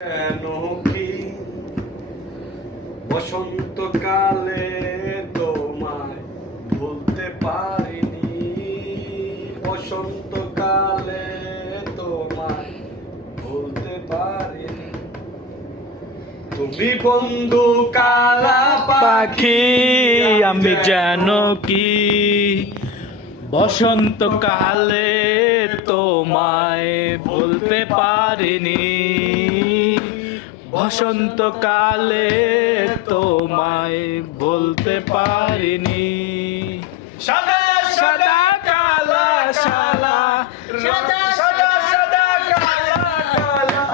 কেন কি বসন্তকালে তোমায় ভুলতে পারিনি, বসন্তকালে তোমায় ভুলতে পারিনি। তুমি বন্ধু কালা পাখি আমি যেন কি বসন্তকালে তোমায় ভুলতে পারিনি, বসন্তকালে তোমায় ভুলতে পারিনি। সাদা সাদা কালা শালা সাদা সাদা সাদা কালা কালা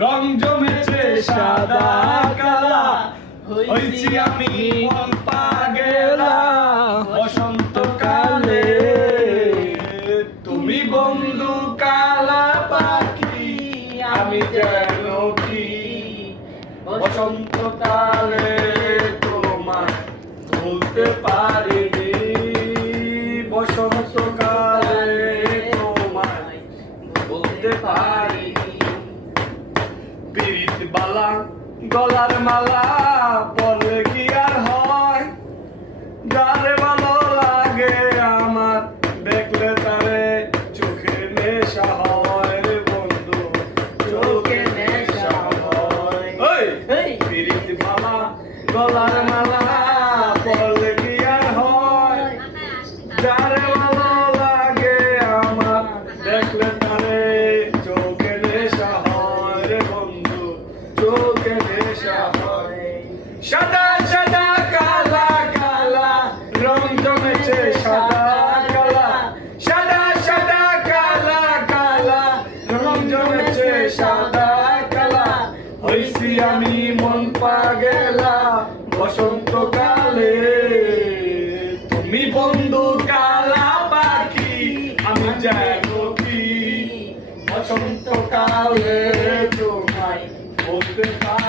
রং জমেছে সাদা কালা, হইছি আমি মন পাগেলা বসন্তকালে। তুমি বন্ধু কালা পাখি আমি যেন কি বসন্তকালে তোমায় ভুলতে পারিনি, বসন্তকালে তোমায় ভুলতে পারিনি। পিরিত বালা গলার মালা পরলে কি আর হয়, যারে ভালো লাগে আমার দেখলে তারে চোখে নেশা হয় রে বন্ধু, চোখে নেশা হয়। ওই পিরিত মালা গলার মালা পরলে কি আর হয়, যারে ভালো লাগে আমার দেখলে তারে চোখে নেশা হয় রে বন্ধু, চোখে নেশা হয়। সাদা সাদা কালা কালা রং জমেছে সাদা কালা, সাদা সাদা কালা কালা রং জমেছে সাদা কালা, হইছি আমি মন পাগেলা বসন্তকালে। তুমি বন্ধু কালা পাখি আমি যেন কি বসন্তকালে তোমায় বলতে পারি।